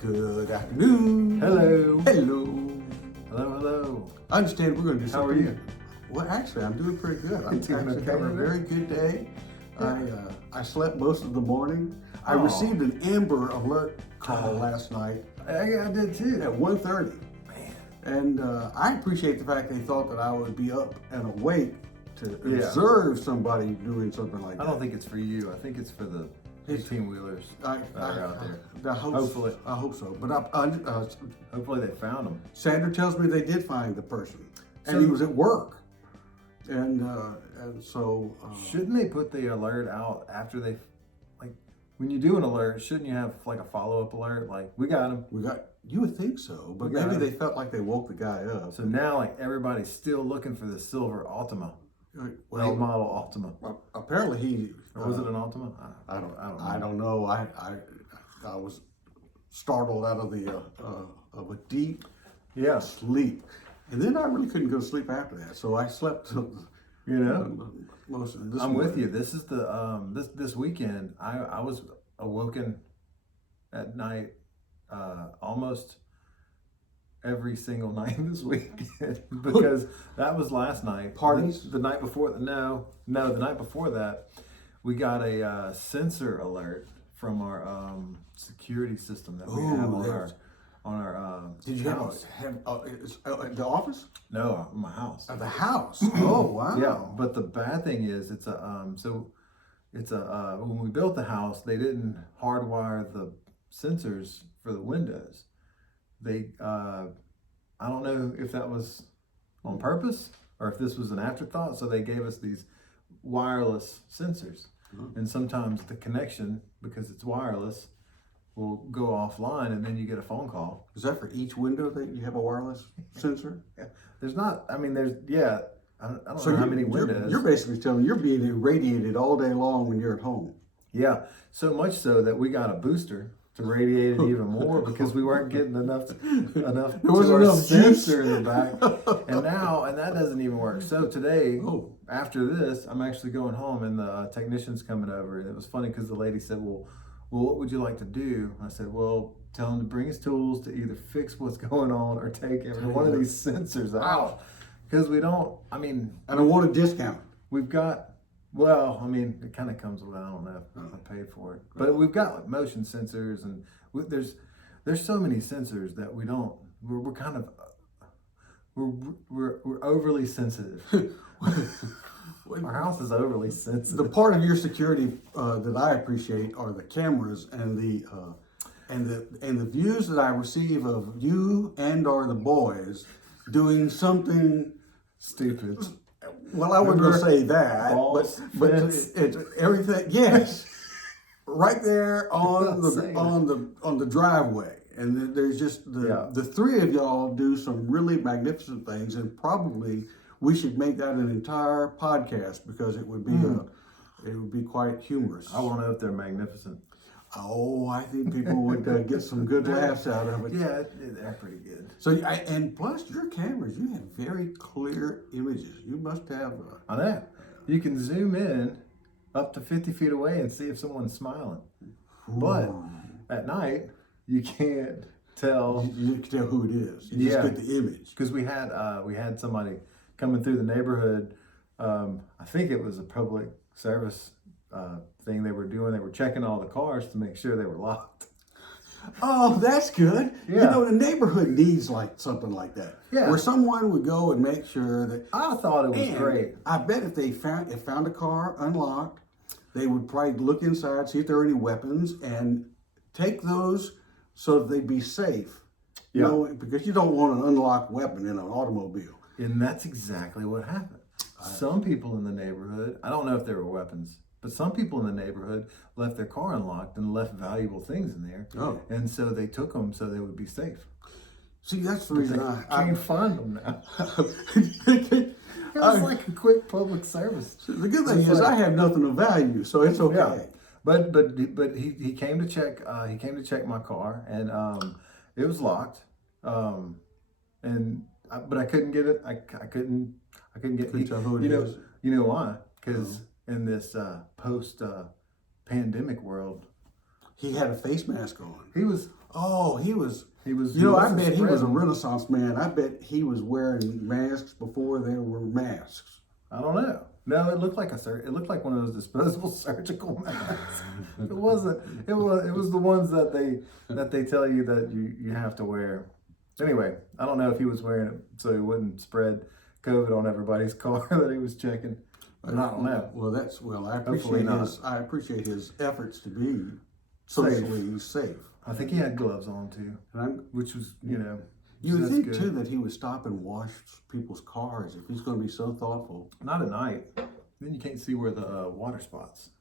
Good afternoon. Hello. Hello. Hello, hello. I understand we're going to do How something. are you? Well, actually, I'm doing pretty good. I'm Doing actually okay having a today? very good day. Yeah. I slept most of the morning. I Oh. received an Amber Alert call last night I did too. at 1:30. Man. And I appreciate the fact they thought that I would be up and awake to Yeah. observe somebody doing something like that. I don't think it's for you. I think it's for the 18-wheelers that are out there. Hopefully. I hope so. But Hopefully they found them. Sandra tells me they did find the person, and So- he was at work, and so Shouldn't they put the alert out after they, like, when you do an alert, shouldn't you have like a follow-up alert? Like, we got him. we got. You would think so, but We got maybe him. they felt like they woke the guy up. So now, like, everybody's still looking for the silver Altima, late model Altima. apparently he Or was it an Altima? I know. don't know. I was startled out of the of a deep Yeah. sleep, and then I really couldn't go to sleep after that. So I slept till You know? most of this. I'm with morning. you. This is the this weekend. I was awoken at night almost every single night this weekend because that was last night. Parties? The night before. No, the night before that, we got a sensor alert from our security system that we have Ooh, on our Did you house. have at the office? No, my house. At the house. Oh wow. Yeah, but the bad thing is it's a when we built the house, they didn't hardwire the sensors for the windows. They I don't know if that was on purpose or if this was an afterthought, so they gave us these wireless sensors. And sometimes the connection, because it's wireless, will go offline and then you get a phone call. Is that for each window that you have a wireless sensor? Yeah. There's not, I mean, there's, yeah, I don't know how you're- many windows. You're basically telling me you're being irradiated all day long when you're at home. Yeah, so much so that we got a booster to radiate it even more because we weren't getting enough There wasn't to our enough juice. sensor in the back. And that doesn't even work. So today, Oh. after this, I'm actually going home and the technician's coming over. And it was funny because the lady said, well, what would you like to do? I said, well, tell him to bring his tools to either fix what's going on or take every one of these sensors out. Because we don't, I mean, I don't want a discount. we've got, well, I mean, it kind of comes with, I don't know if I paid for it, but we've got like motion sensors and there's so many sensors that we don't, we're kind of, we're overly sensitive. Our house is overly The sensitive. part of your security that I appreciate are the cameras and the views that I receive of you and or the boys doing something. Stupid. Well, I wouldn't Remember say that, balls, but fence? it's everything. Yes, right there on Saying on the driveway, and there's just the three of y'all do some really magnificent things, and probably we should make that an entire podcast because it would be quite humorous. I want to know if they're magnificent. Oh, I think people would get some good laughs out of it. Yeah, they're pretty good. So, and plus your cameras, you have very clear images. You must have. I know. You can zoom in up to 50 feet away and see if someone's smiling. But at night, you can't tell. You can tell who it is. You just get the image. Because we had somebody coming through the neighborhood. I think it was a public service thing they were doing. They were checking all the cars to make sure they were locked. Oh, that's good. Yeah. You know, the neighborhood needs like something like that. Yeah. Where someone would go and make sure that. I thought it was And great. I bet if they found a car unlocked, they would probably look inside, see if there are any weapons, and take those so that they'd be safe. You Yeah. know, because you don't want an unlocked weapon in an automobile. And that's exactly what happened. Some people in the neighborhood, I don't know if there were weapons, but some people in the neighborhood left their car unlocked and left valuable things in there. Oh. And so they took them so they would be safe. See, that's the reason I I can't find them now. the It was like a quick public service. good thing is I have nothing of value, so it's okay. Yeah. But he came to check my car and it was locked. But I couldn't get it. I couldn't get. Couldn't tell who it you know, is. You know why? Because in this post pandemic world, He had a face mask on. he was Oh, he was. He was. You know, I bet he was a Renaissance man. I bet he was wearing masks before there were masks. I don't know. No, it looked like it looked like one of those disposable surgical masks. It wasn't. It was the ones that they tell you that you have to wear. Anyway, I don't know if he was wearing it so he wouldn't spread COVID on everybody's car that he was checking. I don't know. Well, I appreciate his efforts to be socially safe. I think he had gloves on too, which was You would think too that he would stop and wash people's cars if he's going to be so thoughtful. Not at night. Then you can't see where the water spots.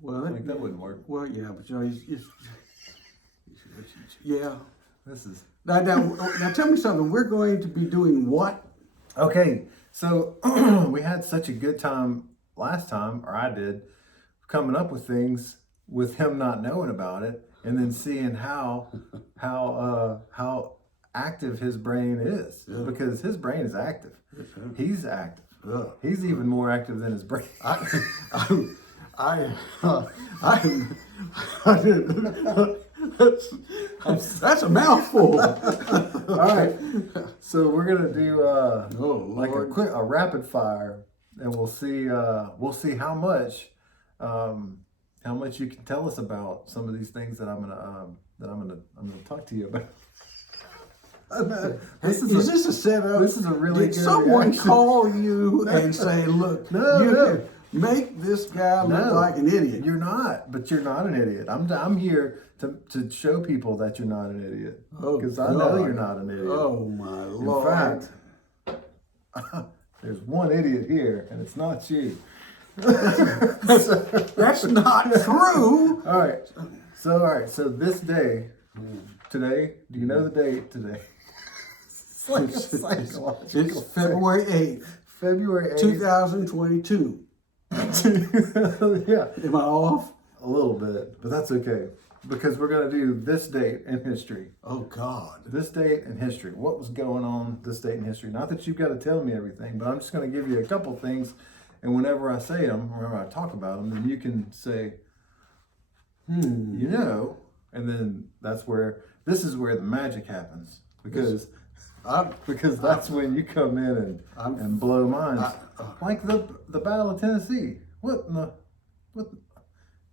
Well, that wouldn't work. Well, yeah, but he's yeah. This is now. Tell me something. We're going to be doing what? Okay, so we had such a good time last time, or I did, coming up with things with him not knowing about it, and then seeing how active his brain is, because his brain is active. He's active. He's even more active than his brain. That's a mouthful. All right, so we're gonna do like a rapid fire, and we'll see how much you can tell us about some of these things that I'm gonna talk to you about. Is this a setup? This is a really Did good someone reaction. call you and say, "Look, No. make this guy look like an idiot"? You're not, but you're not an idiot. I'm here to show people that you're not an idiot, because I know you're not an idiot. Oh my Lord! In fact, there's one idiot here, and it's not you. That's not true. All right. So this day, today. Do you know the date today? It's like a psychological. It's February 8th. February 8th. 2022. Yeah. Am I off? A little bit, but that's okay. Because we're going to do this date in history. Oh, God. This date in history. What was going on this date in history? Not that you've got to tell me everything, but I'm just going to give you a couple things. And whenever I say them, whenever I talk about them, then you can say, and then this is where the magic happens. Because that's when you come in and blow minds. Like the Battle of Tennessee.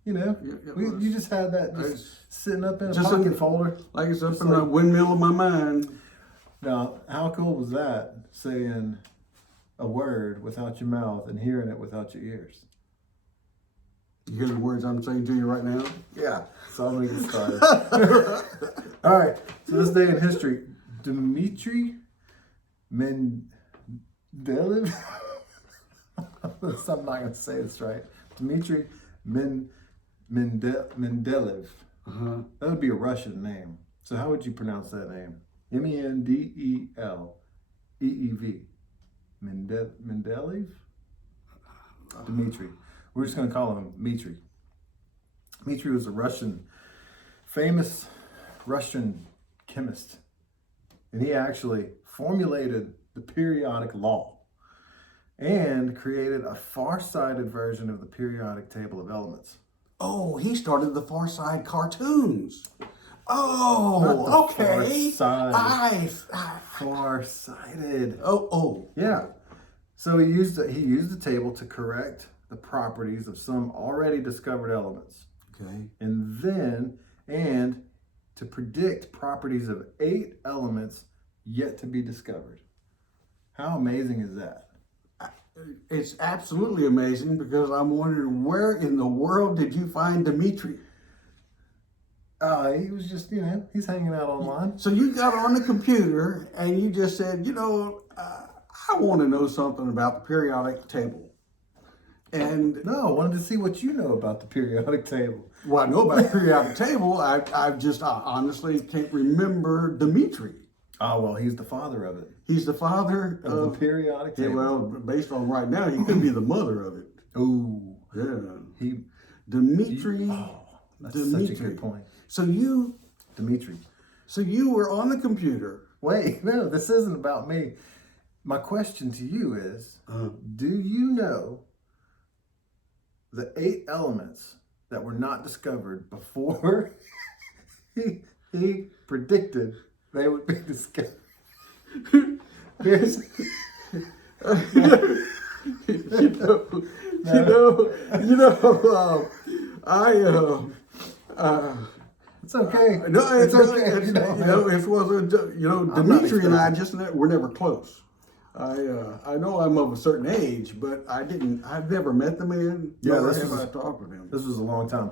You just had that sitting up in a pocket folder. Like it's up in the windmill of my mind. Now, how cool was that, saying a word without your mouth and hearing it without your ears? You hear the words I'm saying to you right now? Yeah. So I'm going to get started. All right. So this day in history, Dmitry Mendeleev. I'm not going to say this right. Dmitry Mendeleev. That would be a Russian name. So how would you pronounce that name? Mendeleev. Mendeleev? Dmitry. We're just going to call him Dmitry. Dmitry was a famous Russian chemist. And he actually formulated the periodic law and created a far-sighted version of the periodic table of elements. Oh, he started the Far Side cartoons. Oh, okay. Far-sighted. Oh. Yeah. So he used the table to correct the properties of some already discovered elements. Okay. And to predict properties of 8 elements yet to be discovered. How amazing is that? It's absolutely amazing, because I'm wondering, where in the world did you find Dmitry? He was just, he's hanging out online. So you got on the computer and you just said, I want to know something about the periodic table. And no, I wanted to see what you know about the periodic table. Well, I know about the periodic table. I honestly can't remember Dmitry. Oh, well, he's the father of it. He's the father of the periodic table. Yeah, well, based on right now, he could be the mother of it. Oh, yeah. Dmitry. That's such a good point. Dmitry. So you were on the computer. Wait, no, this isn't about me. My question to you is, do you know the 8 elements that were not discovered before he He predicted they would be discovered. Here's, it's okay. No, It's okay. it wasn't. Dimitri and I were never close. I know I'm of a certain age, but I've never met the man. Yeah, nor this have was- I talked with him. This was a long time.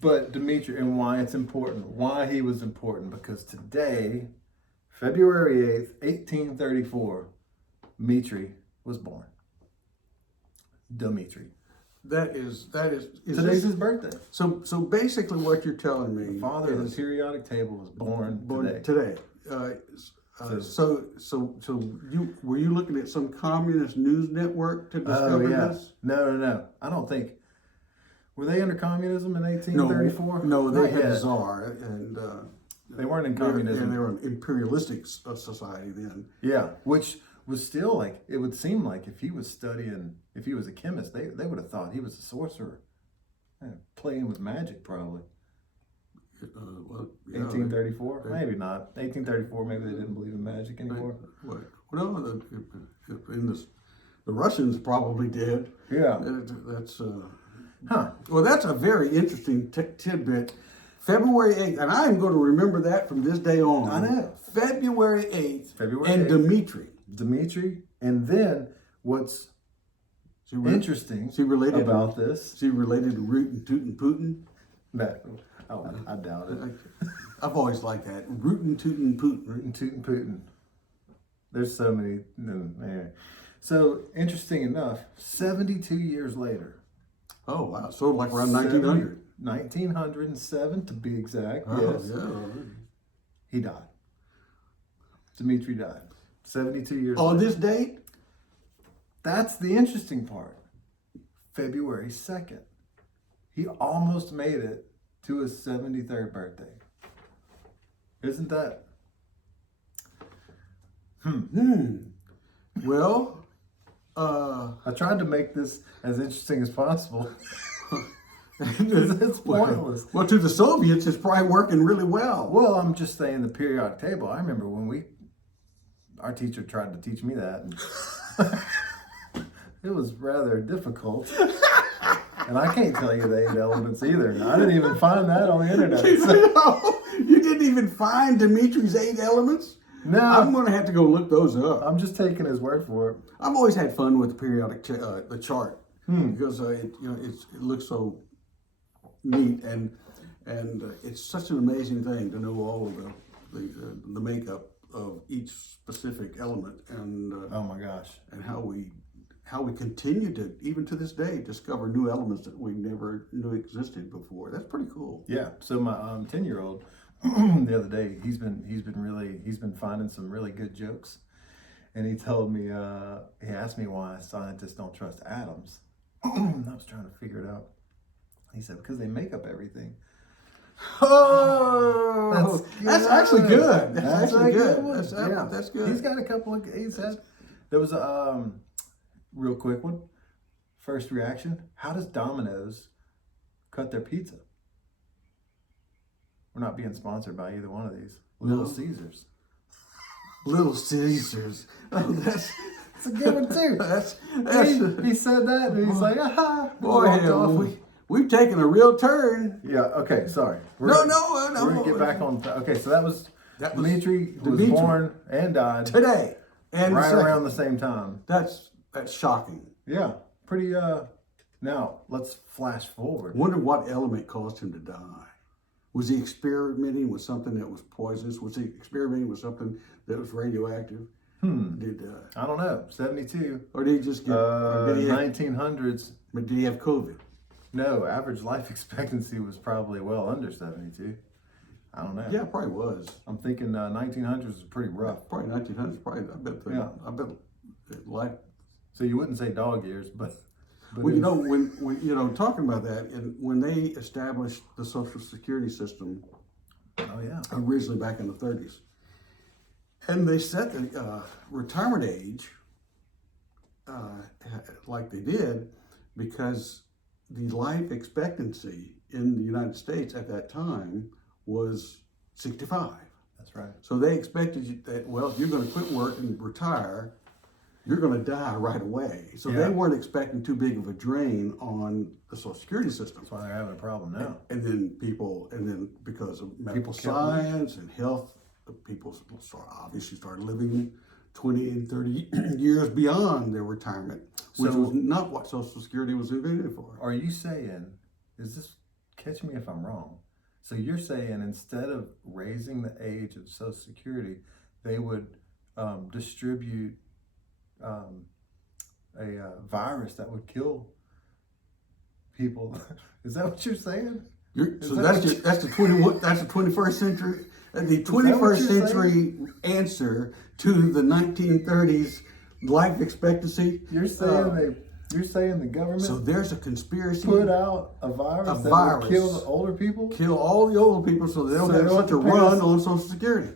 But Dimitri, and why it's important, why he was important, because today, February 8th, 1834, Dimitri was born. Dimitri. That is Today's his birthday. So basically, what you're telling me, The father of is the periodic table was born today. today. So you were you looking at some communist news network to discover this? No. I don't think. Were they under communism in 1834? No, they Not had yet. the czar, and They weren't in communism. And they were an imperialistic society then. Yeah, which was still like, it would seem like if he was studying, if he was a chemist, they would have thought he was a sorcerer. Playing with magic, probably. 1834? Maybe not. 1834, maybe they didn't believe in magic anymore. Well, the Russians probably did. Yeah. That's Huh. well, that's a very interesting tidbit. February 8th, and I am going to remember that from this day on. I know. February 8th. February and 8th. Dimitri. And then what's interesting about this? Is he related to Rootin' Tootin' Putin? No. Oh, I doubt it. I've always liked that. Rootin' Tootin' Putin. Rootin' Tootin' Putin. There's so many. Anyway. So, interesting enough, 72 years later. Oh, wow. So like around 1900. 1907 to be exact. Oh, yes. Yeah. He died. Dimitri died. 72 years On later. this date? That's the interesting part. February 2nd. He almost made it to his 73rd birthday. Isn't that? Well, I tried to make this as interesting as possible. It's pointless. Well, to the Soviets, it's probably working really well. Well, I'm just saying the periodic table. I remember when our teacher tried to teach me that. And it was rather difficult. And I can't tell you the 8 elements either. I didn't even find that on the internet. So. You didn't even find Dimitri's 8 elements? No. I'm going to have to go look those up. I'm just taking his word for it. I've always had fun with the periodic the chart because it looks so neat and it's such an amazing thing to know all of the makeup of each specific element and Oh my gosh. and how we continue to, even to this day, discover new elements that we never knew existed before. That's pretty cool. Yeah. So my 10-year-old the other day, he's been finding some really good jokes, and he told me he asked me why scientists don't trust atoms. I was trying to figure it out. He said because they make up everything. Oh, that's actually good. That's actually good. one. That's good. He's got a couple of. He said there was a real quick one. First reaction: how does Domino's cut their pizza? We're not being sponsored by either one of these. Little Caesars. Little Caesars. Oh, that's It's a good one too. He said that, and he's like, "Aha!" Boy, walked hell, off. we've taken a real turn. Yeah. Okay. Sorry. No. We're gonna get back on. Okay. So that was Dimitri was Dimitri. born and died Today. And right second. around the same time. That's shocking. Yeah. Pretty. Now let's flash forward. Wonder what element caused him to die. Was he experimenting with something that was poisonous? Was he experimenting with something that was radioactive? Did I don't know. 72. or did he just get? Did he have, 1900s. but did he have COVID? No, average life expectancy was probably well under 72. I don't know. Yeah, probably was. I'm thinking 1900s was pretty rough. Probably 1900s. Probably. I bet life. So you wouldn't say dog years, but Well, you know, when talking about that, and when they established the Social Security system oh yeah. originally back in the 30s, and they set the retirement age like they did because the life expectancy in the United States at that time was 65. That's right. So they expected you that, well, if you're going to quit work and retire, you're going to die right away. So they weren't expecting too big of a drain on the Social Security system. That's why they're having a problem now. And then because of medical science and health, people obviously started living 20 and 30 years beyond their retirement, which was not what Social Security was invented for. Are you saying, catch me if I'm wrong, so you're saying instead of raising the age of Social Security, they would distribute a virus that would kill people? Is that what you're saying? That's the 21st century. The 21st century answer to the 1930s life expectancy. You're saying you're saying the government. So there's a conspiracy. Put out a virus that would kill the older people. Kill all the older people, so they don't have such a run on Social Security.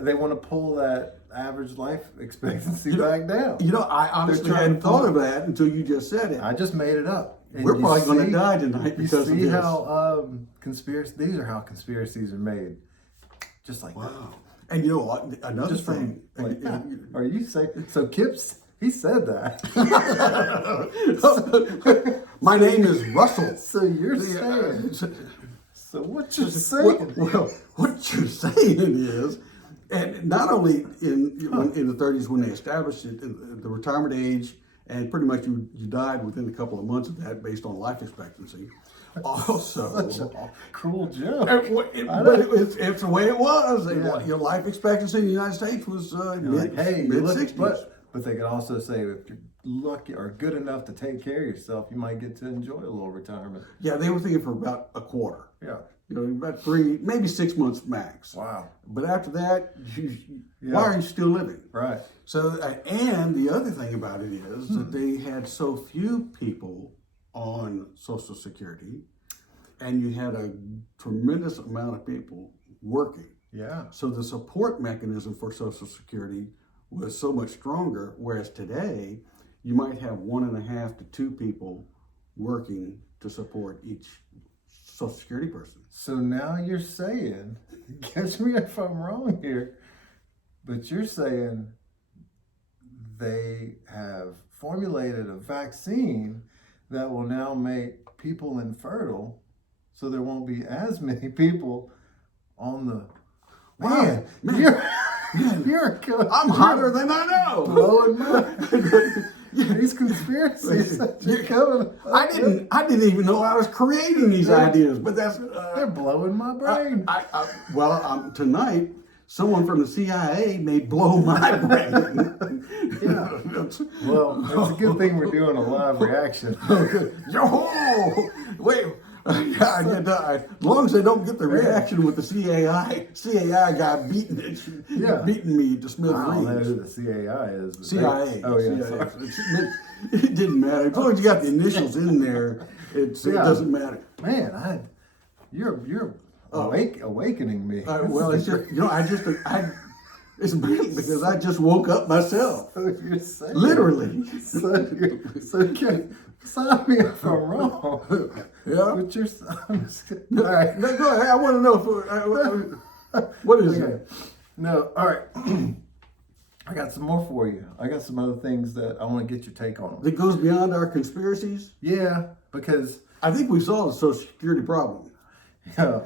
They want to pull that average life expectancy back down. I honestly hadn't thought of that until you just said it. I just made it up. And we're probably going to die tonight because of this. You see how these are how conspiracies are made. Just like that. And you know what? Another thing. Are you saying so? Kip's he said that. My name is Russell. So you're saying. So what you're saying? Well, what you're saying is, and not only in the 30s when they established it, the retirement age, and pretty much you died within a couple of months of that based on life expectancy. Also, such a cruel joke. But it's the way it was. Your life expectancy in the United States was mid-60s. But they could also say if you're lucky or good enough to take care of yourself, you might get to enjoy a little retirement. Yeah, they were thinking for about a quarter. Yeah. About 3, maybe 6 months max. Wow. But after that, why are you still living? Right. So, and the other thing about it is that they had so few people on Social Security, and you had a tremendous amount of people working. Yeah. So the support mechanism for Social Security was so much stronger, whereas today you might have 1.5 to 2 people working to support each Social Security person. So now you're saying, catch me if I'm wrong here, but you're saying they have formulated a vaccine that will now make people infertile, so there won't be as many people on the. Man, I'm hotter than I know. Blowing these conspiracies that you're coming. I didn't even know I was creating these ideas, but they're blowing my brain. Tonight, someone from the CIA may blow my brain. Yeah. Well, it's a good thing we're doing a live reaction. Yo, wait. As long as they don't get the reaction with the CAI guy beating me to smithereens. I don't know who the CAI is. CIA. Oh yeah. CIA. It didn't matter as long as you got the initials in there. It doesn't matter. Man, you're awakening me. Well, it's just it's me because I just woke up myself. So you're saying literally. So sign me if I'm wrong. Yeah. But you're. All right. No, go ahead. I want to know what is it? No. All right. I got some more for you. I got some other things that I want to get your take on. That goes beyond our conspiracies? Yeah, because I think we solved the Social Security problem. Yeah,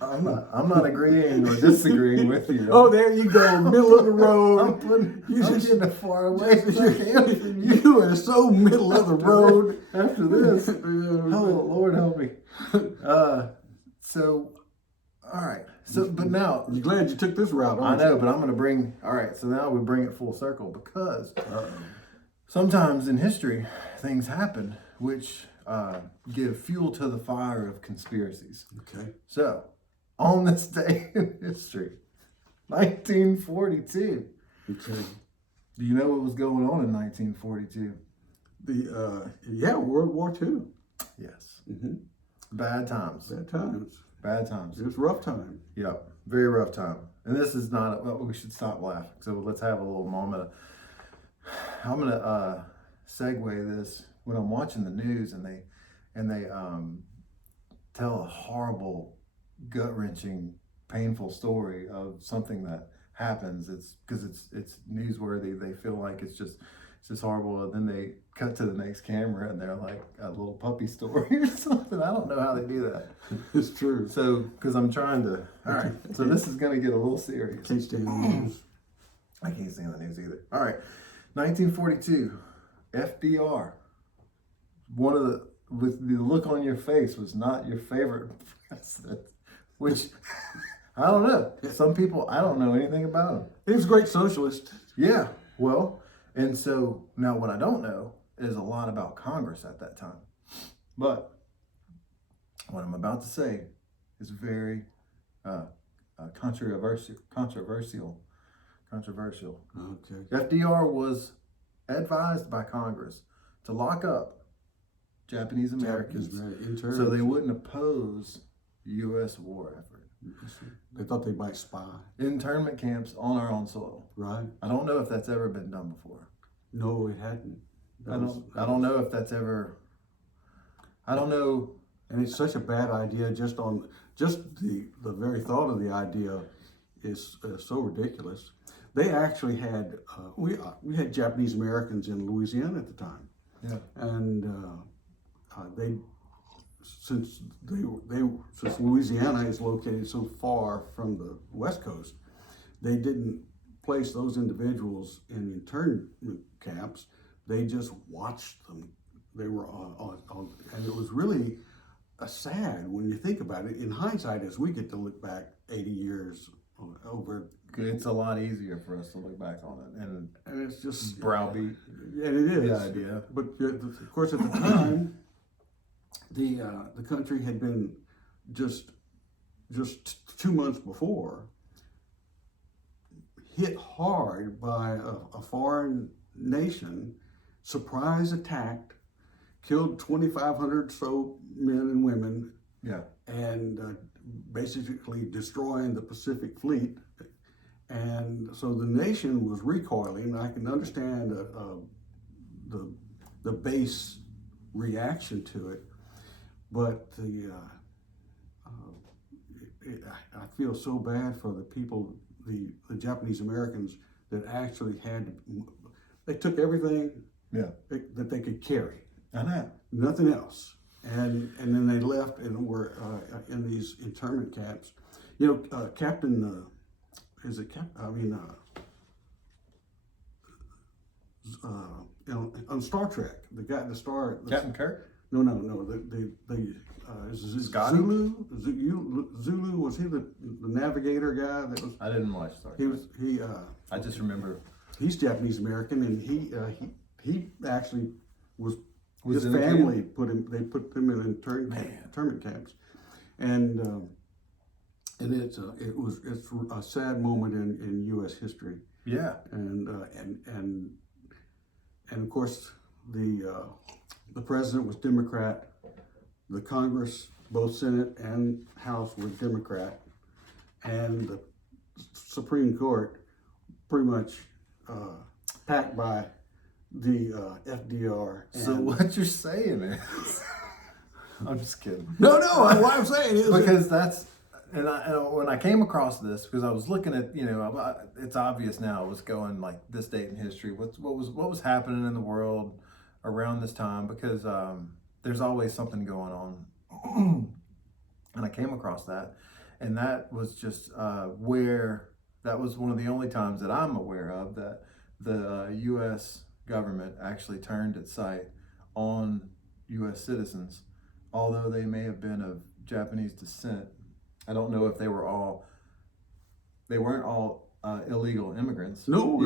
I'm not agreeing or disagreeing with you. Oh, there you go, middle of the road. I'm getting as far away as I can from you. You are so middle of the road. After this, oh Lord help me. So, all right. So, but now you're glad you took this route. I know, but I'm going to bring. All right. So now we bring it full circle because sometimes in history things happen which give fuel to the fire of conspiracies. Okay. So, on this day in history, 1942. Okay. Do you know what was going on in 1942? World War II. Yes. Mm-hmm. Bad times. Bad times. It was a rough time. Yep. Very rough time. And this is not. We should stop laughing. So let's have a little moment. I'm gonna segue this when I'm watching the news and they tell a horrible, gut-wrenching painful story of something that happens. It's because it's newsworthy. They feel like it's just horrible, and then they cut to the next camera and they're like a little puppy story or something. I don't know how they do that. It's true. So because I'm trying to. All right. So this is gonna get a little serious. Can't stand the news. I can't stand the news either. All right. 1942, FDR. One of the, with the look on your face, was not your favorite president, which I don't know. Some people, I don't know anything about him. He was a great socialist. Yeah, well, and so now what I don't know is a lot about Congress at that time. But what I'm about to say is very controversial. Okay. FDR was advised by Congress to lock up Japanese Americans so they wouldn't oppose U.S. war effort. They thought they might spy. Internment camps on our own soil. Right. I don't know if that's ever been done before. No, it hadn't. I don't know if that's ever. I don't know. And it's such a bad idea. Just the very thought of the idea is so ridiculous. They actually had we had Japanese Americans in Louisiana at the time. Yeah. And since Louisiana is located so far from the West Coast, they didn't place those individuals in internment camps. They just watched them. They were on and it was really sad when you think about it. In hindsight, as we get to look back 80 years over, it's a lot easier for us to look back on it and it's just browbeat. And it is the idea. But of course, at the time, the country had been just 2 months before hit hard by a foreign nation, surprise attacked, killed 2,500 so men and women. Yeah. And basically destroying the Pacific Fleet. And so the nation was recoiling. I can understand the base reaction to it, but I feel so bad for the people, the Japanese Americans that actually they took everything that they could carry. I know. Nothing else. And then they left and were in these internment camps. You know, Captain, on Star Trek, the guy, the star. Captain Kirk? No. Scotty? Zulu, was he the navigator guy that was? I didn't watch Star Trek. I just remember. He's Japanese American, and he actually was his in the family they put them in internment camps, and it's a sad moment in U.S. history. Yeah. And of course the president was Democrat, the Congress, both Senate and House, were Democrat, and the Supreme Court pretty much packed by the FDR. So what you're saying is, I'm just kidding. No. What I'm saying is because that's, and when I came across this, because I was looking at, it's obvious now what's going like this date in history. What was happening in the world around this time? Because there's always something going on, and I came across that, and that was just that was one of the only times that I'm aware of that the U.S. government actually turned its sight on U.S. citizens, although they may have been of Japanese descent. I don't know if they weren't all illegal immigrants. No,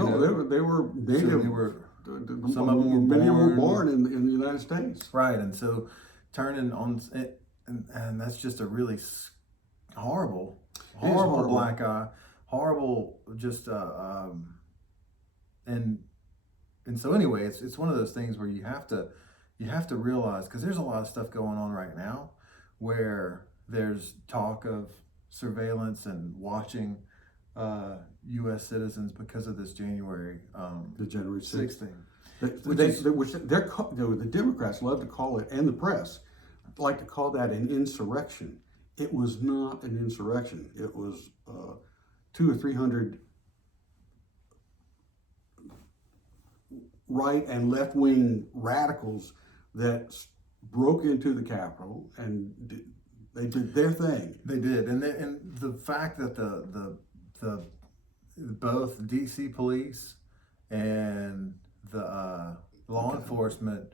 they were native. So they were, some of them were born in the United States. Right, and so turning on it, and that's just a really horrible black eye, horrible just and so anyway, it's one of those things where you have to realize, because there's a lot of stuff going on right now where there's talk of surveillance and watching U.S. citizens because of this January the January 6th thing. The Democrats love to call it, and the press like to call that an insurrection. it was not an insurrection. It was 200 or 300 right and left wing radicals that broke into the Capitol and they did their thing. They did, and the fact that the both DC police and the law enforcement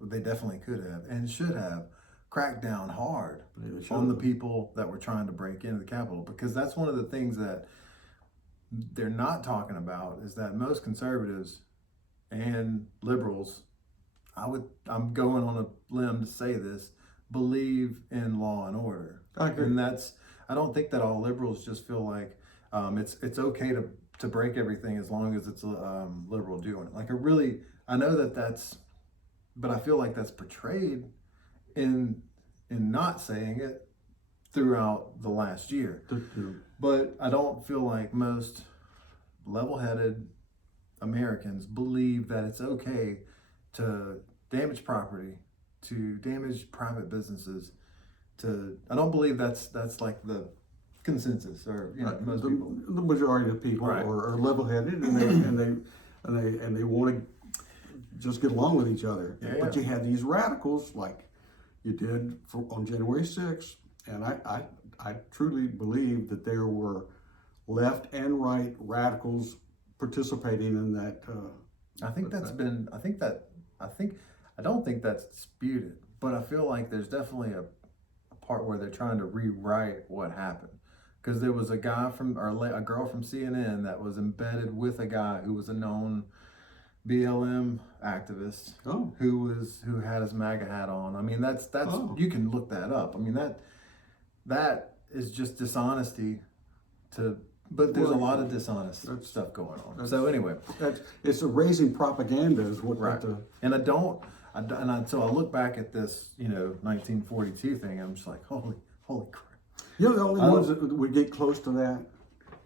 they definitely could have and should have cracked down hard on the people that were trying to break into the Capitol, because that's one of the things that they're not talking about, is that most conservatives and liberals, I'm going on a limb to say this, believe in law and order. I agree. And I don't think that all liberals just feel like it's okay to break everything as long as it's a liberal doing it. Like I know but I feel like that's portrayed in not saying it throughout the last year. But I don't feel like most level-headed Americans believe that it's okay to damage property, to damage private businesses. I don't believe that's like the consensus, or most people. The majority of people are level-headed and they want to just get along with each other. But you have these radicals like you did on January 6th, and I truly believe that there were left and right radicals participating in that. I don't think that's disputed, but I feel like there's definitely a part where they're trying to rewrite what happened, because there was a girl from CNN that was embedded with a guy who was a known BLM activist who had his MAGA hat on. I mean, that's you can look that up. I mean, that is just dishonesty but there's a lot of dishonest stuff going on. So anyway, it's a raising propaganda is what. Right. So I look back at this 1942 thing. I'm just like, holy crap. The only ones that would get close to that,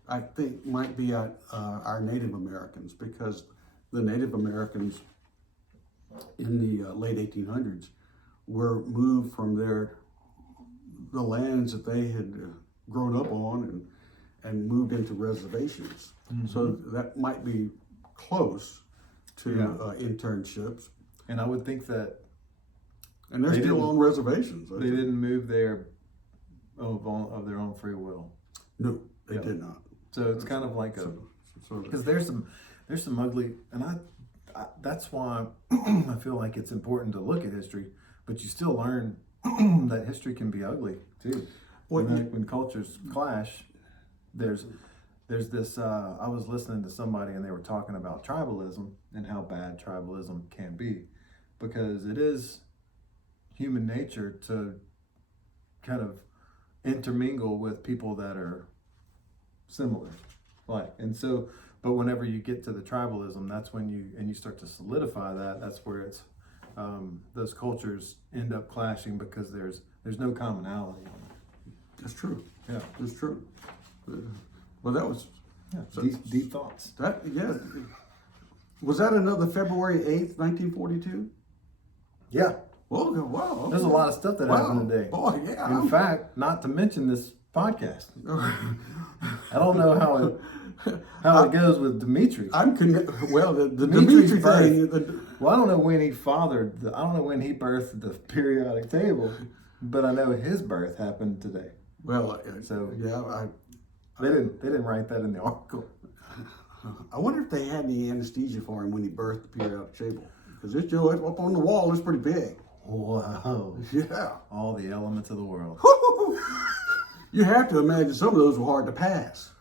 I think, might be our Native Americans, because the Native Americans in the late 1800s were moved from the lands that they had grown up on and moved into reservations. Mm-hmm. So that might be close to internships. And I would think that, and they're still on reservations. They didn't move there of their own free will. No, they did not. So it's kind of like because there's some ugly, and I that's why I feel like it's important to look at history, but you still learn that history can be ugly too. When cultures clash, there's this. I was listening to somebody and they were talking about tribalism and how bad tribalism can be, because it is human nature to kind of intermingle with people that are similar, but whenever you get to the tribalism, that's when you start to solidify that's where it's those cultures end up clashing, because there's no commonality on it. That's true. Yeah, that's true. Well, that was deep thoughts. Was that another February 8th, 1942? Yeah. Well, wow. Okay. There's a lot of stuff that happened today. Boy, yeah. In fact, not to mention this podcast. I don't know how it goes with Dimitri. The Dimitri thing. Well, I don't know when he birthed the periodic table, but I know his birth happened today. Well, so yeah, they didn't write that in the article. I wonder if they had any anesthesia for him when he birthed the periodic table, because it's up on the wall. It's pretty big. Wow. Yeah. All the elements of the world. You have to imagine some of those were hard to pass.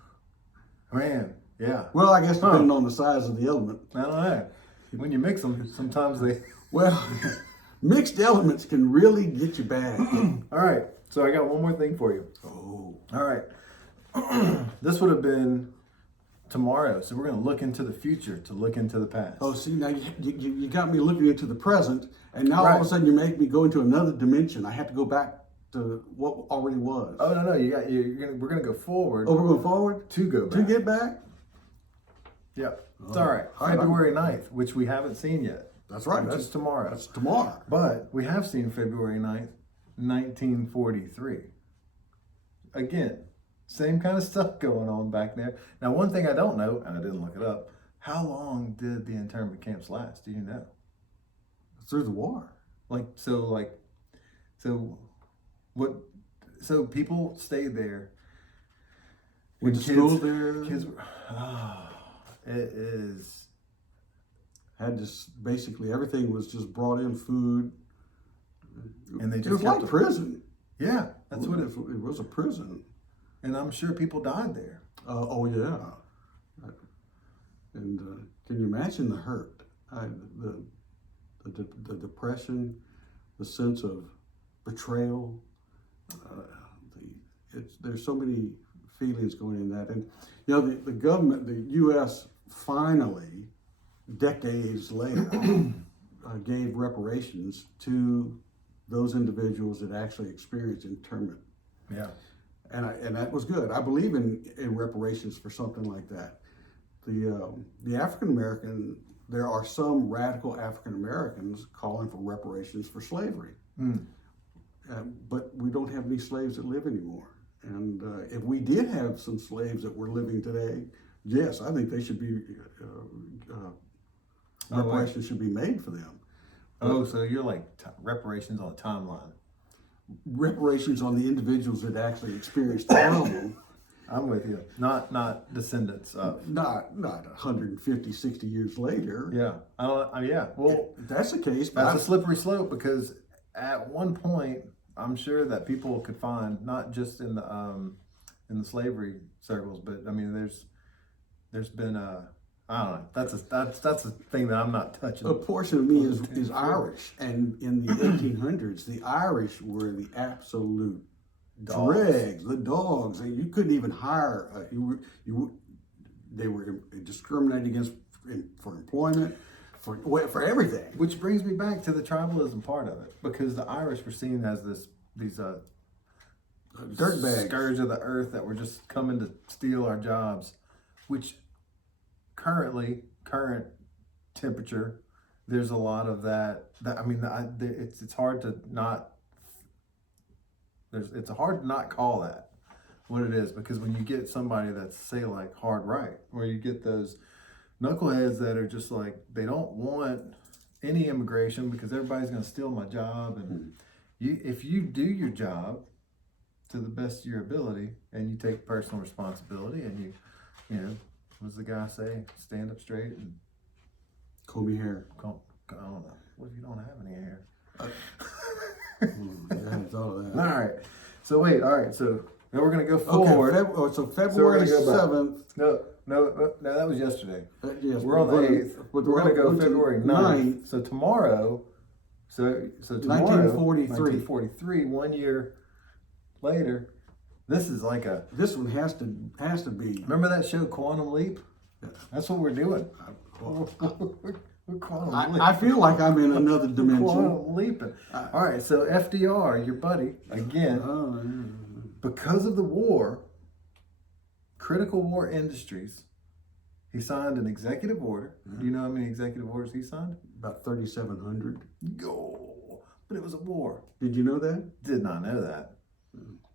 Man, yeah. Well, I guess depending on the size of the element. I don't know. When you mix them, sometimes they... Well, mixed elements can really get you bad. All right. So I got one more thing for you. Oh. All right. This would have been tomorrow. So we're going to look into the future to look into the past. Oh, see, now you got me looking into the present, and now all of a sudden you make me go into another dimension. I have to go back to what already was. Oh, no. We're going to go forward. Oh, we're going forward? To go back. To get back? Yep. It's all right. February 9th, which we haven't seen yet. That's right. That's tomorrow. That's tomorrow. But we have seen February 9th 1943. Again, same kind of stuff going on back there. Now, one thing I don't know, and I didn't look it up, how long did the internment camps last? Do you know? Through the war. So people stayed there. Went to school there. Kids, it is. Had this, basically everything was just brought in, food. And they just it was like prison. Yeah, that's what it was a prison. And I'm sure people died there. Oh yeah. And can you imagine the hurt, the depression, the sense of betrayal? There's so many feelings going in that, and you know the government, the U.S. finally, decades later, gave reparations to those individuals that actually experienced internment. Yeah. And that was good. I believe in reparations for something like that. The African American, there are some radical African Americans calling for reparations for slavery, but we don't have any slaves that live anymore. And if we did have some slaves that were living today, yes, I think they should be reparations should be made for them. Oh, so you're like reparations on a timeline. Reparations on the individuals that actually experienced the problem. I'm with you. Not descendants of. Not 150, 60 years later. Yeah. Yeah. Well, if that's the case. That's a slippery slope, because at one point, I'm sure that people could find, not just in the slavery circles, but I mean, there's been I don't know. That's a thing that I'm not touching. A portion of me is Irish, and in the 1800s, the Irish were the absolute dregs, the dogs. And you couldn't even hire. They were discriminated against for employment, for everything. Which brings me back to the tribalism part of it, because the Irish were seen as these dirtbags, scourge of the earth that were just coming to steal our jobs, which current temperature, there's a lot of that I mean, it's hard to not, it's hard to not call that what it is, because when you get somebody that's, say, like hard right, or you get those knuckleheads that are just like, they don't want any immigration because everybody's going to steal my job, and if you do your job to the best of your ability and you take personal responsibility, and you know, what does the guy say? Stand up straight and comb your hair. I don't know. What if you don't have any hair? I hadn't thought of that. All right. So wait. All right. So now we're gonna go forward. Okay. So February 7th. No. That was yesterday. Yes, we're on the 8th. We're gonna go February 9th. So tomorrow. So tomorrow. 1943. 1 year later. This is like This one has to be. Remember that show Quantum Leap? That's what we're doing. We're quantum leap. I feel like I'm in another dimension. Quantum leaping. All right, so FDR, your buddy, again, because of the war, Critical War Industries, he signed an executive order. Do you know how many executive orders he signed? About 3,700. But it was a war. Did you know that? Did not know that.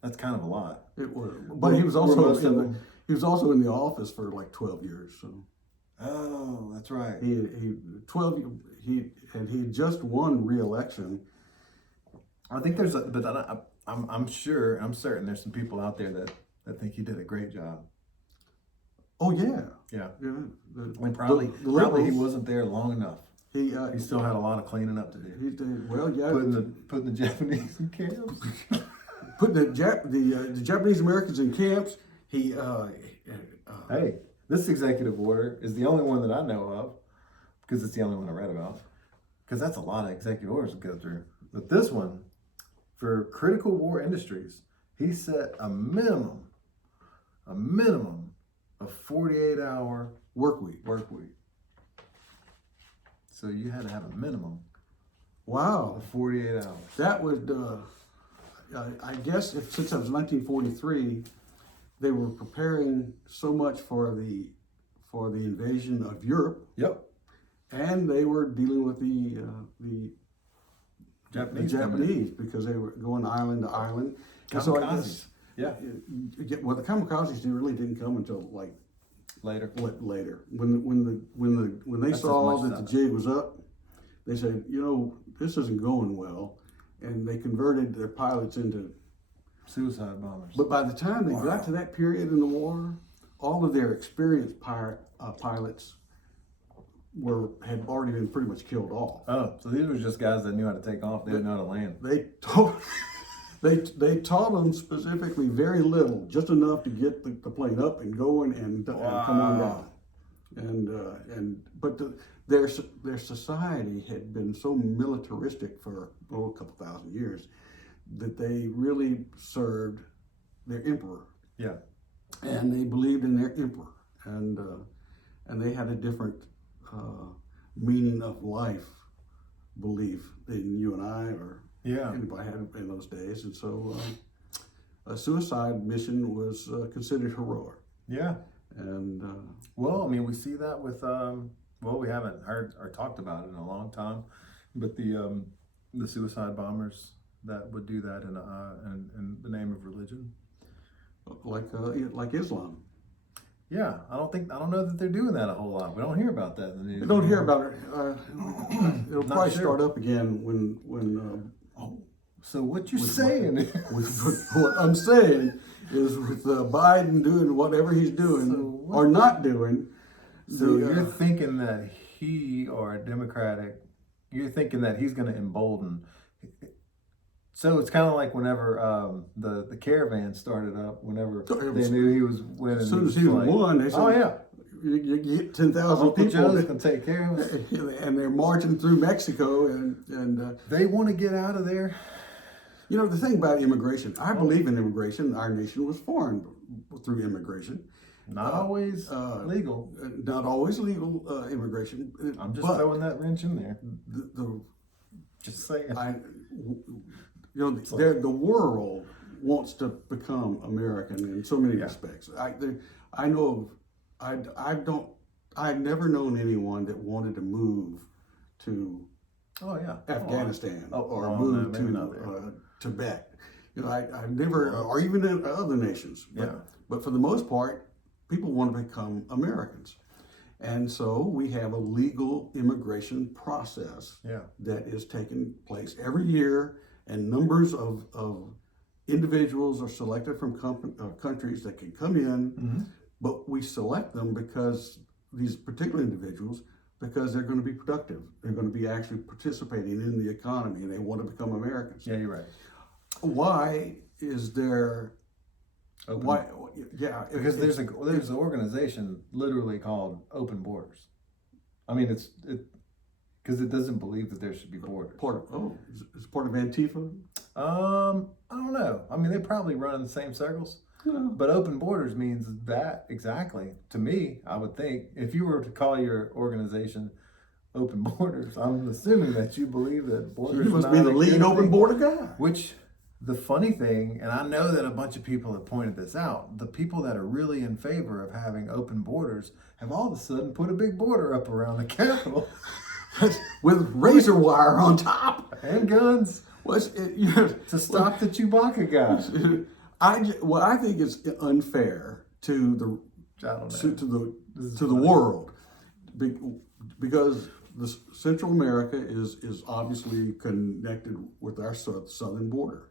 That's kind of a lot. It was, but he was also in the office for like 12 years. So. Oh, that's right. He had just won re-election. I think I'm sure, I'm certain there's some people out there that think he did a great job. Oh yeah. Yeah. And probably he wasn't there long enough. He still had a lot of cleaning up to do. He did well. Yeah. Putting the Japanese in camps. Putting the Japanese Americans in camps. Hey, this executive order is the only one that I know of, because it's the only one I read about. Because that's a lot of executive orders to go through. But this one, for Critical War Industries, he set a minimum of 48-hour work week. So you had to have a minimum. Wow. Of 48 hours. That would, I guess, since it was 1943, they were preparing so much for the invasion of Europe. Yep. And they were dealing with the Japanese. the Japanese, because they were going island to island. And so I guess, Yeah. well, the kamikazes really didn't come until like Later. later. When they That's saw as much that the as jig was up, they said, this isn't going well, and they converted their pilots into. Suicide bombers. But by the time they got to that period in the war, all of their experienced pilots had already been pretty much killed off. Oh, so these were just guys that knew how to take off. They didn't know how to land. They taught them specifically very little, just enough to get the plane up and going and come on down. Their society had been so militaristic for a couple thousand years that they really served their emperor. Yeah. And they believed in their emperor, and they had a different meaning of life belief than you and I or anybody had in those days. And so a suicide mission was considered heroic. Yeah. And well, I mean, we see that with we haven't heard or talked about it in a long time, but the suicide bombers that would do that in the name of religion, like Islam. Yeah, I don't know that they're doing that a whole lot. We don't hear about that in the news. We don't hear about it. It'll probably start up again when. So what you're saying? What I'm saying is with Biden doing whatever he's doing or not doing. So you're thinking that you're thinking that he's going to embolden. So it's kind of like whenever the caravan started up, whenever they knew he was winning. As soon as he won, they said, "Oh yeah, you get 10,000 Uncle people Joe's can take care of it." And they're marching through Mexico, and they want to get out of there. The thing about immigration, I believe in immigration. Our nation was formed through immigration. Not always legal. Not always legal immigration. I'm just throwing that wrench in there. Just saying. The world wants to become American in so many respects. I've never known anyone that wanted to move to Afghanistan or move to Tibet. I've never, or even in other nations. But for the most part, people want to become Americans. And so we have a legal immigration process that is taking place every year, and numbers of individuals are selected from countries that can come in, but we select them because these particular individuals, because they're going to be productive. They're going to be actually participating in the economy, and they want to become Americans. Yeah, you're right. Why is there... Why? Yeah, because there's an organization literally called Open Borders. I mean, it's because it doesn't believe that there should be borders. It's part of Antifa? I don't know. I mean, they probably run in the same circles. Yeah. But Open Borders means that exactly. To me, I would think if you were to call your organization Open Borders, I'm assuming that you believe that borders. You must be the lead open border guy. Which. The funny thing, and I know that a bunch of people have pointed this out, the people that are really in favor of having open borders have all of a sudden put a big border up around the Capitol. With razor wire on top. And guns. To stop the Chewbacca guy. I think it's unfair to the world, because Central America is obviously connected with our southern border.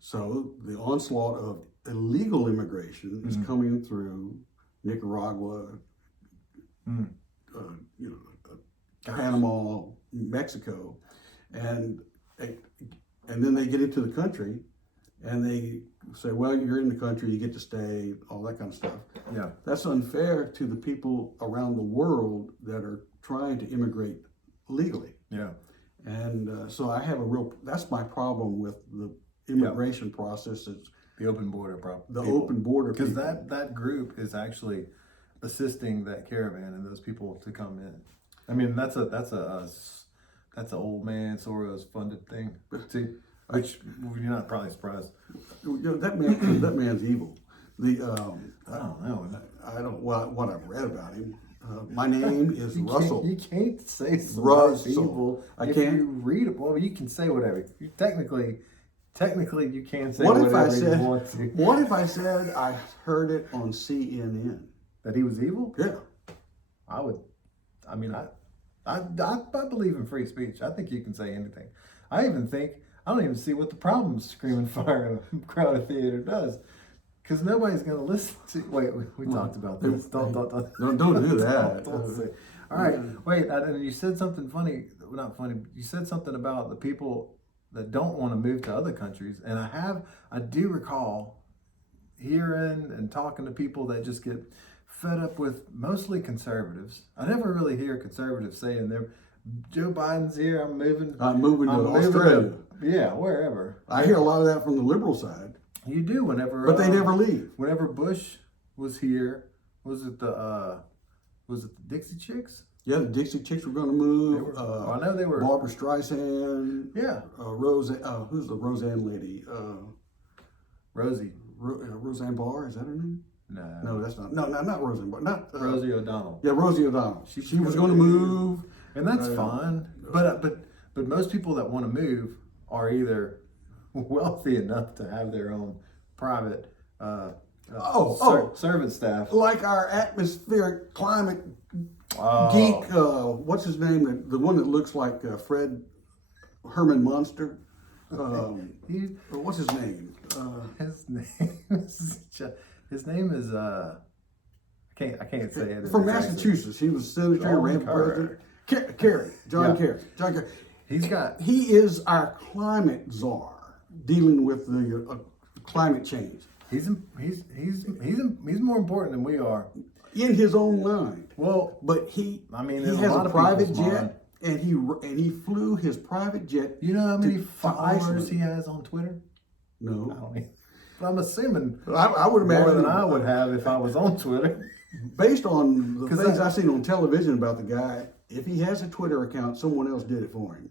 So the onslaught of illegal immigration is coming through Nicaragua, Panama, Mexico, and then they get into the country, and they say, "Well, you're in the country, you get to stay," all that kind of stuff. Yeah, that's unfair to the people around the world that are trying to immigrate legally. Yeah, and so that's my problem with the immigration process. It's the open border problem. The open border, because that group is actually assisting that caravan and those people to come in. I mean, that's an old man Soros funded thing, which you're not probably surprised. That man's evil. I don't know. What I've read about him. My name is Russell. You can't say Russell. people. I if can't. you read it, well, you can say whatever. You technically, you can say What whatever if I said? you want to. What if I said I heard it on CNN? That he was evil? Yeah. I would. I mean, I believe in free speech. I think you can say anything. I even think I don't even see what the problem screaming fire in a crowded theater does, because nobody's going to listen to. Wait, we talked about this. Don't do that. Don't say. All right, wait. And you said something funny. Not funny. You said something about the people that don't want to move to other countries, and I do recall hearing and talking to people that just get fed up with mostly conservatives. I never really hear conservatives saying Joe Biden's here, I'm moving to Australia. Yeah, wherever. I hear a lot of that from the liberal side. You do whenever, but they never leave. Whenever Bush was here, was it the Dixie Chicks? Yeah, the Dixie Chicks were going to move. I know they were. Barbara Streisand. Yeah. Who's the Roseanne lady? Rosie. Roseanne Barr, is that her name? No, that's not. No, not Roseanne Barr. Not Rosie O'Donnell. Yeah, Rosie O'Donnell. She was going to move, and that's fine. But most people that want to move are either wealthy enough to have their own private servant staff, like our atmospheric climate geek. What's his name? The one that looks like Fred Herman Munster. What's his name? His name is I can't say it. From Massachusetts, he was senator, ran for president. Kerry, John Kerry. He is our climate czar, dealing with the climate change. He's more important than we are in his own mind. Well, but he has a private jet. And he flew his private jet. You know how many followers he has on Twitter? No. I don't know. But I'm assuming I would imagine more than I would have if I was on Twitter. Based on the things I've seen on television about the guy, if he has a Twitter account, someone else did it for him.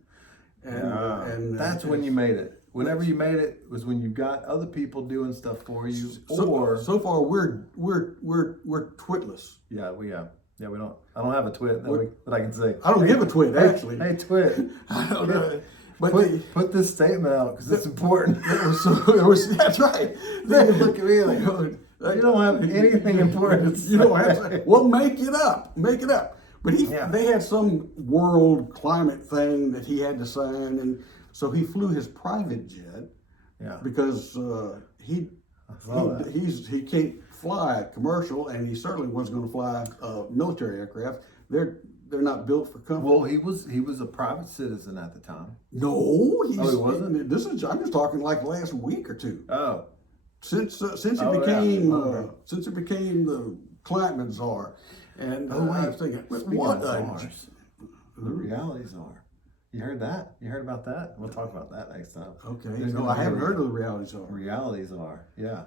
And that's when you made it. Whenever you made it was when you got other people doing stuff for you. So far we're twitless. Yeah, we don't. I don't have a twit that I can say. I don't give a twit, actually. Hey, twit. I don't know. But put this statement out because it's important. That's right. They look at me like, you don't have anything important to say. You don't have to say. Well, make it up. But they had some world climate thing that he had to sign, and so he flew his private jet. Yeah. Because he can't fly commercial, and he certainly wasn't going to fly military aircraft. They're not built for comfort. Well, he was a private citizen at the time. No, he wasn't. I'm just talking like last week or two. Oh, since it became the climate czar, and I was thinking, what the reality czar? You heard that? You heard about that? We'll talk about that next time. Okay. No, I haven't heard of the reality czar. Reality czar, yeah.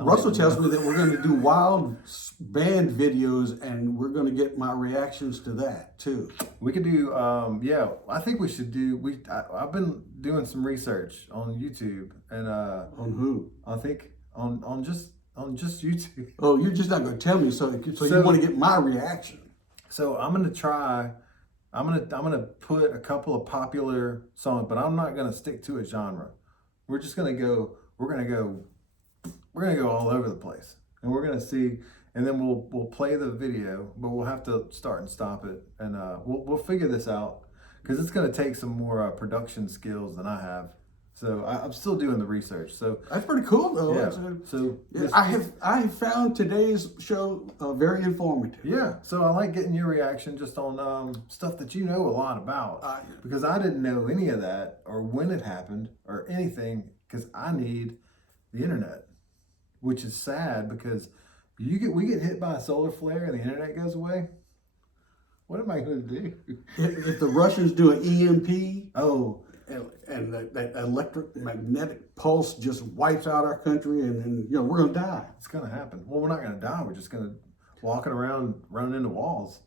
Russell tells me that we're going to do wild band videos, and we're going to get my reactions to that too. We could do, I think we should do. I've been doing some research on YouTube, and on who? I think on just YouTube. Oh, you're just not going to tell me, so you want to get my reaction. So I'm going to try. I'm gonna put a couple of popular songs, but I'm not going to stick to a genre. We're just going to go. We're going to go all over the place, and we're going to see, and then we'll play the video, but we'll have to start and stop it, and we'll figure this out, because it's going to take some more production skills than I have. So I'm still doing the research. So that's pretty cool, though. Yeah. I have found today's show very informative. Yeah. So I like getting your reaction just on stuff that you know a lot about, because I didn't know any of that or when it happened or anything, because I need the internet, which is sad because we get hit by a solar flare and the internet goes away. What am I going to do? If the Russians do an EMP, and that electromagnetic pulse just wipes out our country, and then we're going to die. It's going to happen. Well, we're not going to die. We're just going to walking around running into walls.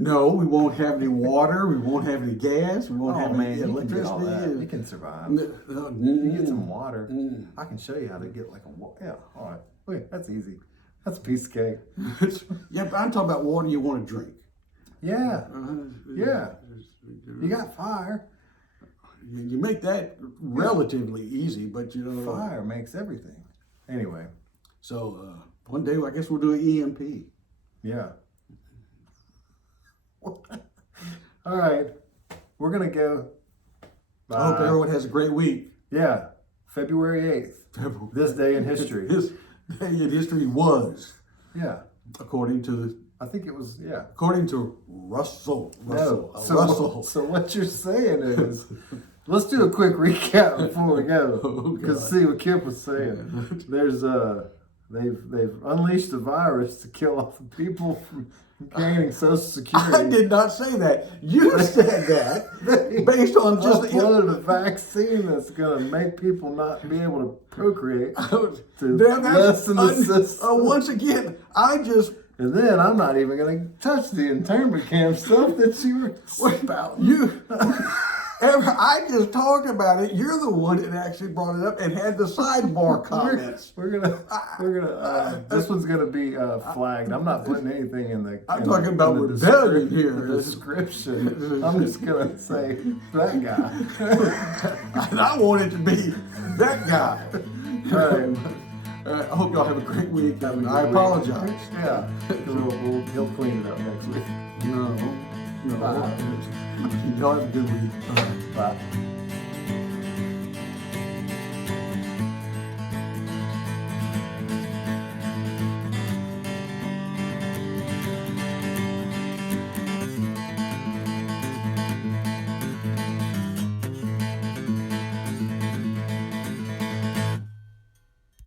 No, we won't have any water. We won't have any gas. We won't have any electricity. You can survive. You get some water. I can show you how to get like a water. Yeah, all right. Wait, that's easy. That's a piece of cake. Yeah, but I'm talking about water you want to drink. Yeah. Yeah. You got fire. You make that relatively easy, but you know. Fire makes everything. Anyway. So one day I guess we'll do an EMP. Yeah. All right. We're going to go. I hope everyone has a great week. Yeah. February 8th. This day in history. This day in history was. Yeah. According to I think it was, yeah. According to Russell. No. Russell. So what you're saying is, let's do a quick recap before we go. Because see what Kip was saying. There's they've unleashed a virus to kill off the people from gaining Social Security. I did not say that. You said that based on just uploaded a vaccine that's going to make people not be able to procreate to lessen the system. Once again, I just. And then I'm not even going to touch the internment camp stuff that you were spouting. I just talked about it. You're the one that actually brought it up and had the sidebar comments. We're gonna. This one's gonna be flagged. I'm not putting anything in the. I'm talking about rebellion here. The description. I'm just gonna say that guy. And I want it to be that guy. All right. I hope y'all have a great week. I apologize. Yeah. He'll clean it up next week. No. Bye. Y'all have a good week. Bye.